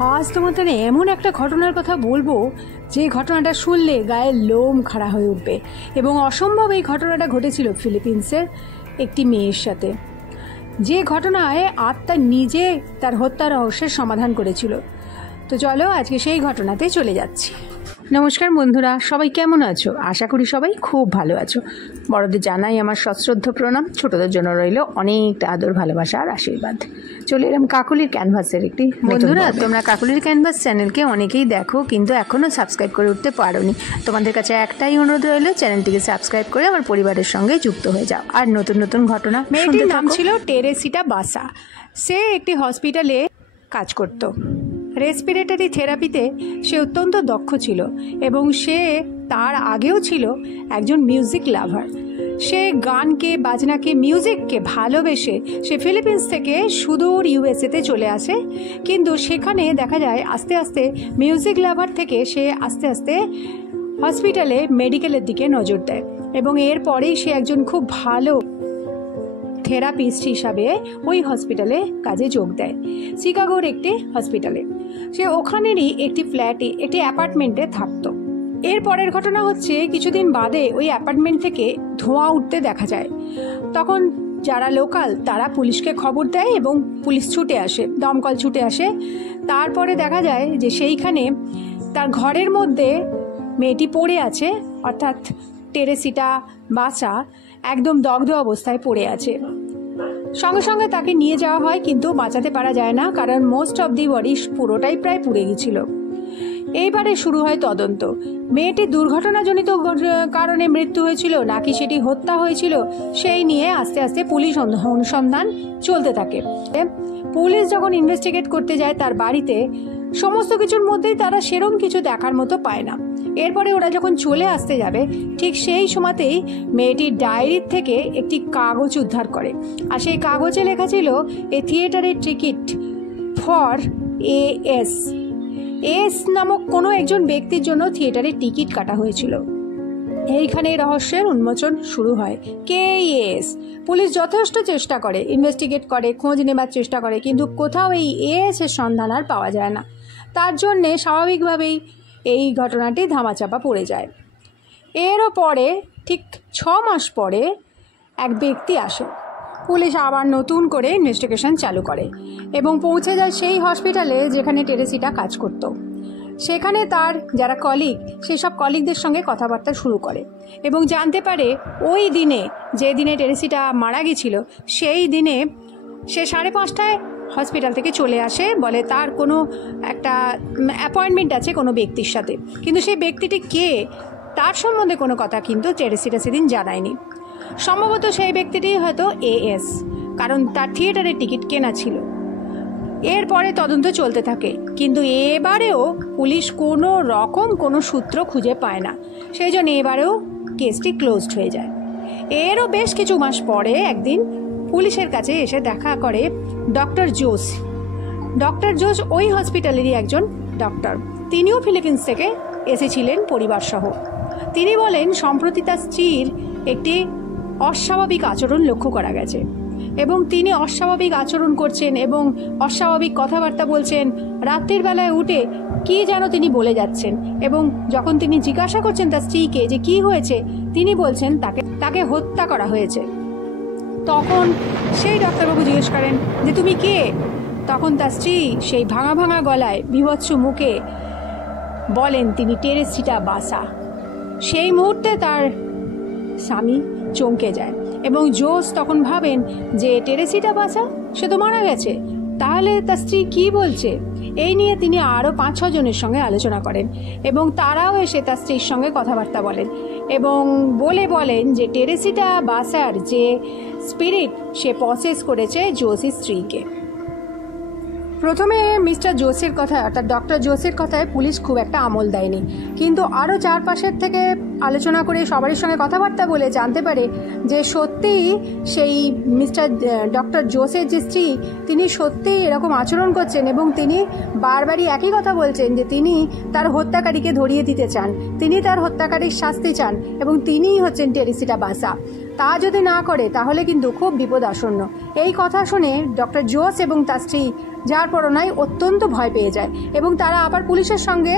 আজ তোমাদের এমন একটা ঘটনার কথা বলবো যে ঘটনাটা শুনলে গায়ের লোম খাড়া হয়ে উঠবে। এবং অসম্ভব এই ঘটনাটা ঘটেছিল ফিলিপিন্সের একটি মেয়ের সাথে, যে ঘটনায় আত্মা নিজে তার হত্যা রহস্যের সমাধান করেছিল। তো চলো আজকে সেই ঘটনাতে চলে যাচ্ছি। নমস্কার বন্ধুরা, সবাই কেমন আছো? আশা করি সবাই খুব ভালো আছো। বড়দের জানাই আমার সশ্রদ্ধ প্রণাম, ছোটদের জন্য রইল অনেকটা আদর, ভালোবাসা আর আশীর্বাদ। চলে এলাম কাকলির ক্যানভাসের একটি। বন্ধুরা, তোমরা কাকলির ক্যানভাস চ্যানেলকে অনেকেই দেখো, কিন্তু এখনও সাবস্ক্রাইব করে উঠতে পারোনি। তোমাদের কাছে একটাই অনুরোধ রইল, চ্যানেলটিকে সাবস্ক্রাইব করে আমার পরিবারের সঙ্গে যুক্ত হয়ে যাও আর নতুন নতুন ঘটনা। মেয়েটির নাম ছিল টেরেসিটা বাসা। সে একটি হসপিটালে কাজ করত। রেসপিরেটরি থেরাপিতে সে অত্যন্ত দক্ষ ছিল এবং সে তার আগেও ছিল একজন মিউজিক লাভার। সে গানকে, বাজনাকে, মিউজিককে ভালোবেসে সে ফিলিপিন্স থেকে সুদূর ইউএসএতে চলে আসে। কিন্তু সেখানে দেখা যায় আস্তে আস্তে মিউজিক লাভার থেকে সে আস্তে আস্তে হসপিটালে মেডিকেলের দিকে নজর দেয় এবং এরপরেই সে একজন খুব ভালো থেরাপিস্ট হিসাবে ওই হসপিটালে কাজে যোগ দেয়, শিকাগোর একটি হসপিটালে। সে ওখানেরই একটি ফ্ল্যাটে, একটি অ্যাপার্টমেন্টে থাকতো। এর পরের ঘটনা হচ্ছে, কিছুদিন বাদে ওই অ্যাপার্টমেন্ট থেকে ধোঁয়া উঠতে দেখা যায়। তখন যারা লোকাল তারা পুলিশকে খবর দেয় এবং পুলিশ ছুটে আসে, দমকল ছুটে আসে। তারপরে দেখা যায় যে সেইখানে তার ঘরের মধ্যে মেয়েটি পড়ে আছে, অর্থাৎ টেরেসিটা বাসা একদম দগ্ধ অবস্থায় পড়ে আছে। সঙ্গে সঙ্গে তাকে নিয়ে যাওয়া হয়, কিন্তু বাঁচাতে পারা যায় না, কারণ মোস্ট অব দি বডি পুরোটাই প্রায় পুড়ে গেছিল। এইবারে শুরু হয় তদন্ত। মেয়েটির দুর্ঘটনাজনিত কারণে মৃত্যু হয়েছিল নাকি সেটি হত্যা হয়েছিল, সেই নিয়ে আস্তে আস্তে পুলিশ অনুসন্ধান চলতে থাকে। পুলিশ যখন ইনভেস্টিগেট করতে যায় তার বাড়িতে, সমস্ত কিছুর মধ্যেই তারা সেরম কিছু দেখার মতো পায় না। এরপরে ওরা যখন চলে আসতে যাবে, ঠিক সেই সময়তেই মেয়েটির ডায়েরির থেকে একটি কাগজ উদ্ধার করে। আর সেই কাগজে লেখা ছিল এ থিয়েটারের টিকিট ফর এস নামক কোনো একজন ব্যক্তির জন্য থিয়েটারের টিকিট কাটা হয়েছিল। এইখানে রহস্যের উন্মোচন শুরু হয়। K S? পুলিশ যথেষ্ট চেষ্টা করে, ইনভেস্টিগেট করে, খোঁজ নেবার চেষ্টা করে, কিন্তু কোথাও এই এস এর সন্ধান আর পাওয়া যায় না। তার জন্যে স্বাভাবিকভাবেই এই ঘটনাটি ধামাচাপা পড়ে যায়। এরও পরে ঠিক 6 মাস পরে এক ব্যক্তি আসে। পুলিশ আবার নতুন করে ইনভেস্টিগেশন চালু করে এবং পৌঁছে যায় সেই হসপিটালে যেখানে টেরেসিটা কাজ করত। সেখানে তার যারা কলিগ, সেই সব কলিগদের সঙ্গে কথাবার্তা শুরু করে এবং জানতে পারে ওই দিনে, যে দিনে টেরেসিটা মারা গেছিল, সেই দিনে সে 5:30টায় হসপিটাল থেকে চলে আসে। বলে তার কোনো একটা অ্যাপয়েন্টমেন্ট আছে কোনো ব্যক্তির সাথে, কিন্তু সেই ব্যক্তিটি কে তার সম্বন্ধে কোনো কথা কিন্তু টেরেসিটা সেদিন জানায়নি। সম্ভবত সেই ব্যক্তিটি হয়তো এস, কারণ তার থিয়েটারের টিকিট কেনা ছিল। এরপরে তদন্ত চলতে থাকে, কিন্তু এবারেও পুলিশ কোনো রকম কোনো সূত্র খুঁজে পায় না। সেই জন্য এবারেও কেসটি ক্লোজড হয়ে যায়। এরও বেশ কিছু মাস পরে একদিন পুলিশের কাছে এসে দেখা করে ডক্টর জোস। ডক্টর জোস ওই হসপিটালেরই একজন ডক্টর। তিনিও ফিলিপিন্স থেকে এসেছিলেন পরিবারসহ। তিনি বলেন সম্প্রতি তার স্ত্রীর একটি অস্বাভাবিক আচরণ লক্ষ্য করা গেছে এবং তিনি অস্বাভাবিক আচরণ করছেন এবং অস্বাভাবিক কথাবার্তা বলছেন। রাত্রির বেলায় উঠে কি যেন তিনি বলে যাচ্ছেন এবং যখন তিনি জিজ্ঞাসা করছেন তার স্ত্রীকে যে কি হয়েছে, তিনি বলছেন তাকে হত্যা করা হয়েছে। তখন সেই ডাক্তারবাবু জিজ্ঞেস করেন যে তুমি কে? তখন তার স্ত্রী সেই ভাঙা ভাঙা গলায়, বিভৎস মুখে বলেন তিনি টেরেসিটা বাসা। সেই মুহূর্তে তার স্বামী চমকে যায় এবং জোস তখন ভাবেন যে টেরেসিটা বাসা, সে তো মারা গেছে, তাহলে তার স্ত্রী কি বলছে? এই নিয়ে তিনি আরও 5-6 জনের সঙ্গে আলোচনা করেন এবং তারাও এসে তার স্ত্রীর সঙ্গে কথাবার্তা বলেন এবং বলেন যে টেরেসিটা বাসার যে স্পিরিট, সে পসেস করেছে জোসের স্ত্রীকে। প্রথমে মিস্টার জোসের কথায়, অর্থাৎ ডক্টর জোসের কথায় পুলিশ খুব একটা আমল দেয়নি, কিন্তু আরও চারপাশের থেকে আলোচনা করে সবারই সঙ্গে কথাবার্তা বলে জানতে পারে যে সত্যিই সেই মিস্টার ডক্টর জোসের যে স্ত্রী, তিনি সত্যিই এরকম আচরণ করছেন এবং তিনি বারবারই একই কথা বলছেন যে তিনি তার হত্যাকারীকে ধরিয়ে দিতে চান, তিনি তার হত্যাকারীর শাস্তি চান এবং তিনিই হচ্ছেন টেরেসিটা বাসা। তা যদি না করে তাহলে কিন্তু খুব বিপদ আসন্ন। এই কথা শুনে ডক্টর জোস এবং তার স্ত্রী যার পরনায় অত্যন্ত ভয় পেয়ে যায় এবং তারা আবার পুলিশের সঙ্গে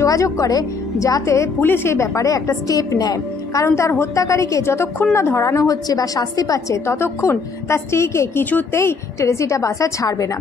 যোগাযোগ করে যাতে পুলিশ এই ব্যাপারে একটা স্টেপ নেয়। কারণ তার হত্যাকারীকে যতক্ষণ না ধরানো হচ্ছে বা শাস্তি পাচ্ছে ততক্ষণ তার স্ত্রীকে কিছুতেই টেরেসিটা বাসা ছাড়বে না।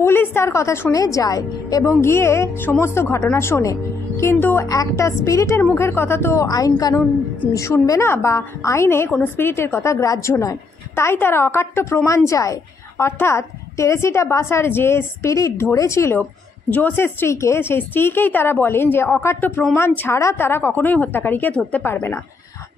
পুলিশ তার কথা শুনে যায় এবং গিয়ে সমস্ত ঘটনা শোনে, কিন্তু একটা স্পিরিটের মুখের কথা তো আইন কানুন শুনবে না বা আইনে কোনো স্পিরিটের কথা গ্রাহ্য নয়। তাই তারা অকাট্য প্রমাণ চায়, অর্থাৎ টেরেসিটা বাসার যে স্পিরিট ধরেছিল জোসের স্ত্রীকে, সেই স্ত্রীকেই তারা বলেন যে অকাট্য প্রমাণ ছাড়া তারা কখনোই হত্যাকারীকে ধরতে পারবে না।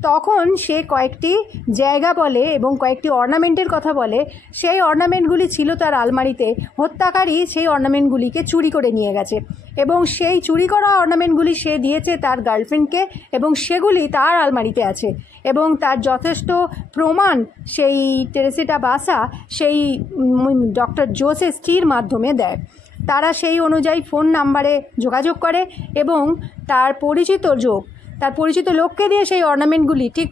তখন সে কয়েকটি জায়গা বলে এবং কয়েকটি অর্নামেন্টের কথা বলে। সেই অর্নামেন্টগুলি ছিল তার আলমারিতে। হত্যাকারী সেই অর্নামেন্টগুলিকে চুরি করে নিয়ে গেছে এবং সেই চুরি করা অর্নামেন্টগুলি সে দিয়েছে তার গার্লফ্রেন্ডকে এবং সেগুলি তার আলমারিতে আছে এবং তার যথেষ্ট প্রমাণ সেই টেরেসিটা বাসা সেই ডক্টর জোসের স্ত্রীর মাধ্যমে দেয়। তারা সেই অনুযায়ী ফোন নাম্বারে যোগাযোগ করে এবং তার পরিচিত লোককে দিয়ে সেই অর্নামেন্টগুলি ঠিক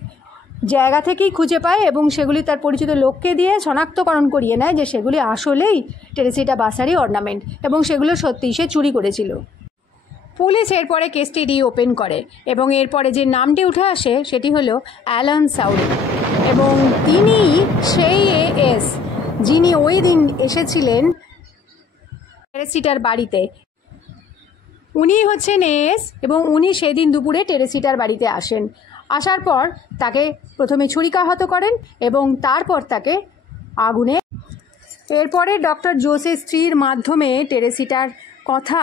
জায়গা থেকেই খুঁজে পায় এবং সেগুলি তার পরিচিত লোককে দিয়ে শনাক্তকরণ করিয়ে নেয় যে সেগুলি আসলেই টেরেসিটা বাসারই অর্নামেন্ট এবং সেগুলো সত্যিই সে চুরি করেছিল। পুলিশ এরপরে কেসটি রিওপেন করে এবং এরপরে যে নামটি উঠে আসে সেটি হলো অ্যালান সাউরি এবং তিনি সেই এএস যিনি ওই দিন এসেছিলেন টেরেসিটার বাড়িতে। উনি হচ্ছেন এএস এবং উনি সেদিন দুপুরে টেরেসিটার বাড়িতে আসেন। আসার পর তাকে প্রথমে ছুরিকাহত করেন এবং তারপর তাকে আগুনে। এরপরে ডক্টর জোসের স্ত্রীর মাধ্যমে টেরেসিটার কথা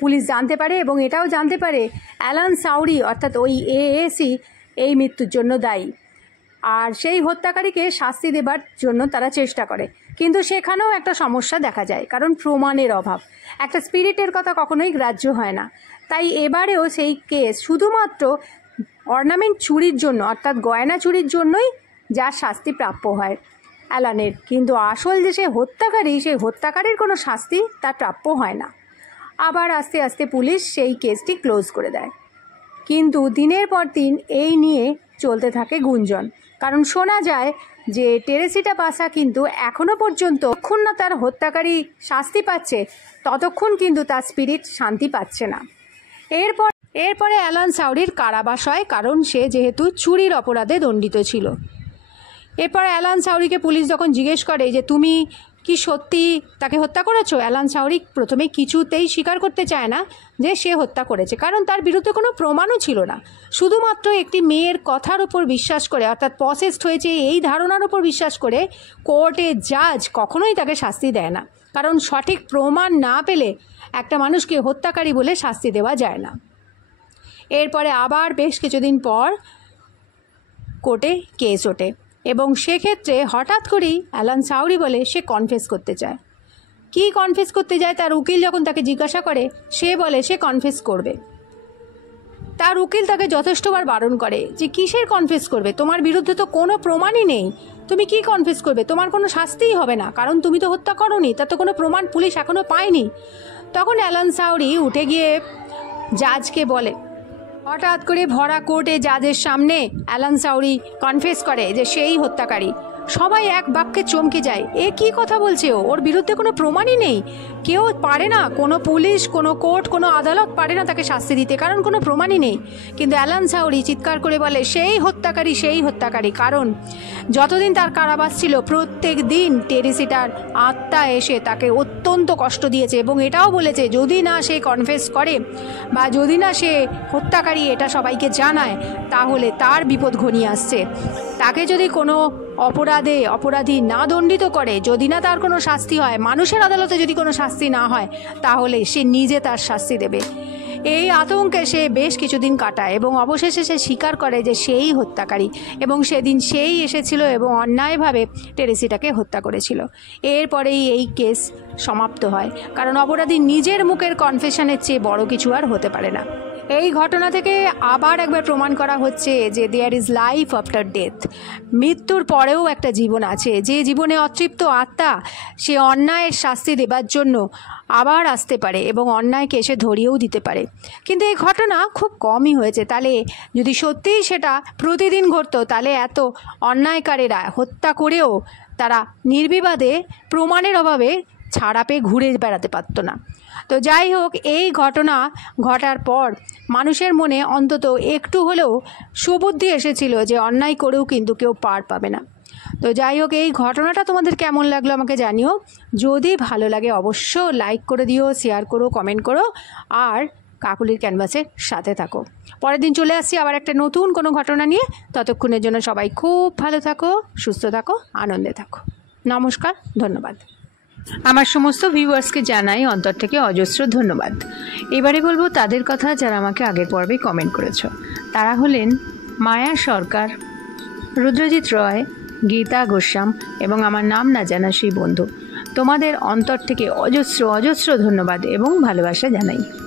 পুলিশ জানতে পারে এবং এটাও জানতে পারে অ্যালান সাউরি অর্থাৎ ওই এএসই এই মৃত্যুর জন্য দায়ী। আর সেই হত্যাকারীকে শাস্তি দেবার জন্য তারা চেষ্টা করে, কিন্তু সেখানেও একটা সমস্যা দেখা যায়, কারণ প্রমাণের অভাব। একটা স্পিরিটের কথা কখনোই গ্রাহ্য হয় না। তাই এবারেও সেই কেস শুধুমাত্র অর্নামেন্ট চুরির জন্য অর্থাৎ গয়না চুরির জন্যই যার শাস্তি প্রাপ্য হয় অ্যালানের, কিন্তু আসল যে সে হত্যাকারী সেই হত্যাকারীর কোনো শাস্তি তার প্রাপ্য হয় না। আবার আস্তে আস্তে পুলিশ সেই কেসটি ক্লোজ করে দেয়। কিন্তু দিনের পর দিন এই নিয়ে চলতে থাকে গুঞ্জন, কারণ শোনা যায় যে টেরেসিটা বাসা কিন্তু এখনও পর্যন্ত যতক্ষণ না তার হত্যাকারী শাস্তি পাচ্ছে ততক্ষণ কিন্তু তার স্পিরিট শান্তি পাচ্ছে না। এরপরে অ্যালান সাউরির কারাবাস হয়, কারণ সে যেহেতু চুরির অপরাধে দণ্ডিত ছিল। এরপরে অ্যালান সাউরিকে পুলিশ যখন জিজ্ঞেস করে যে তুমি কি সত্যি তাকে হত্যা করেছো, অ্যালান সাউরি প্রথমে কিছুতেই স্বীকার করতে চায় না যে সে হত্যা করেছে, কারণ তার বিরুদ্ধে কোনো প্রমাণও ছিল না। শুধুমাত্র একটি মেয়ের কথার উপর বিশ্বাস করে অর্থাৎ পসেসড হয়েছে এই ধারণার উপর বিশ্বাস করে কোর্টে জাজ কখনোই তাকে শাস্তি দেয় না, কারণ সঠিক প্রমাণ না পেলে একটা মানুষকে হত্যাকারী বলে শাস্তি দেওয়া যায় না। এরপরে আবার বেশ কিছুদিন পর কোর্টে কেস ওঠে এবং সেক্ষেত্রে হঠাৎ করেই অ্যালান সাউরি বলে সে কনফেস করতে চায়। কি কনফেস করতে যায় তার উকিল যখন তাকে জিজ্ঞাসা করে, সে বলে সে কনফেস করবে। তার উকিল তাকে যথেষ্টবার বারণ করে যে কিসের কনফেস করবে, তোমার বিরুদ্ধে তো কোনো প্রমাণই নেই, তুমি কি কনফেস করবে, তোমার কোনো শাস্তিই হবে না, কারণ তুমি তো হত্যা করোনি, তার তো কোনো প্রমাণ পুলিশ এখনও পায়নি। তখন অ্যালান সাউরি উঠে গিয়ে জাজকে বলে, হঠাৎ করে ভরা কোর্টে জাজের সামনে অ্যালান সাউরি কনফেস করে যে সেই হত্যাকারী। সবাই এক বাক্যে চমকে যায়, এ কি কথা বলছে, ওর বিরুদ্ধে কোনো প্রমাণই নেই, কেউ পারে না, কোনো পুলিশ, কোনো কোর্ট, কোনো আদালত পারে না তাকে শাস্তি দিতে, কারণ কোনো প্রমাণই নেই। কিন্তু অ্যালান সাউরি চিৎকার করে বলে সেই হত্যাকারী, কারণ যতদিন তার কারাবাস ছিল প্রত্যেক দিন টেরেসিটার আত্মা এসে তাকে অত্যন্ত কষ্ট দিয়েছে এবং এটাও বলেছে যদি না সে কনফেস করে বা যদি না সে হত্যাকারী এটা সবাইকে জানায় তাহলে তার বিপদ ঘনিয়ে আসছে। তাকে যদি কোনো অপরাধী না দণ্ডিত করে, যদি না তার কোনো শাস্তি হয়, মানুষের আদালতে যদি কোনো শাস্তি না হয়, তাহলে সে নিজে তার শাস্তি দেবে। এই আতঙ্কে সে বেশ কিছুদিন কাটায় এবং অবশেষে সে স্বীকার করে যে সেই হত্যাকারী এবং সেদিন সেই এসেছিল এবং অন্যায়ভাবে টেরেসিটাকে হত্যা করেছিল। এরপরেই এই কেস সমাপ্ত হয়, কারণ অপরাধী নিজের মুখের কনফেশনের চেয়ে বড় কিছু আর হতে পারে না। এই ঘটনা থেকে আবার একবার প্রমাণ করা হচ্ছে যে there is life after death. মৃত্যুর পরেও একটা জীবন আছে, যে জীবনে অতৃপ্ত আত্মা সে অন্যায়ের শাস্তি দেবার জন্য আবার আসতে পারে এবং অন্যায়কে এসে ধরিয়েও দিতে পারে। কিন্তু এই ঘটনা খুব কমই হয়েছে। তাহলে যদি সত্যিই সেটা প্রতিদিন ঘটতো তাহলে এত অন্যায়কারীরা হত্যা করেও তারা নির্বিবাদে প্রমাণের অভাবে ছাড়া পেয়ে ঘুরে বেড়াতে পারতো না। তো যাই হোক, এই ঘটনা ঘটার পর মানুষের মনে অন্তত একটু হলেও সুবুদ্ধি এসেছিল যে অন্যায় করেও কিন্তু কেউ পার পাবে না। তো যাই হোক, এই ঘটনাটা তোমাদের কেমন লাগলো আমাকে জানিও। যদি ভালো লাগে অবশ্য লাইক করে দিও, শেয়ার করো, কমেন্ট করো, আর কাকুলির ক্যানভাসের সাথে থাকো। পরের দিন চলে আসছি আবার একটা নতুন কোনো ঘটনা নিয়ে। ততক্ষণের জন্য সবাই খুব ভালো থাকো, সুস্থ থাকো, আনন্দে থাকো। নমস্কার, ধন্যবাদ। আমার সমস্ত ভিউয়ার্সকে জানাই অন্তর থেকে অজস্র ধন্যবাদ। এবারে বলবো তাদের কথা যারা আমাকে আগের পর্বে কমেন্ট করেছো। তারা হলেন মায়া সরকার, রুদ্রজিৎ রয়, গীতা গোস্বাম এবং আমার নাম না জানা সেই বন্ধু। তোমাদের অন্তর থেকে অজস্র অজস্র ধন্যবাদ এবং ভালোবাসা জানাই।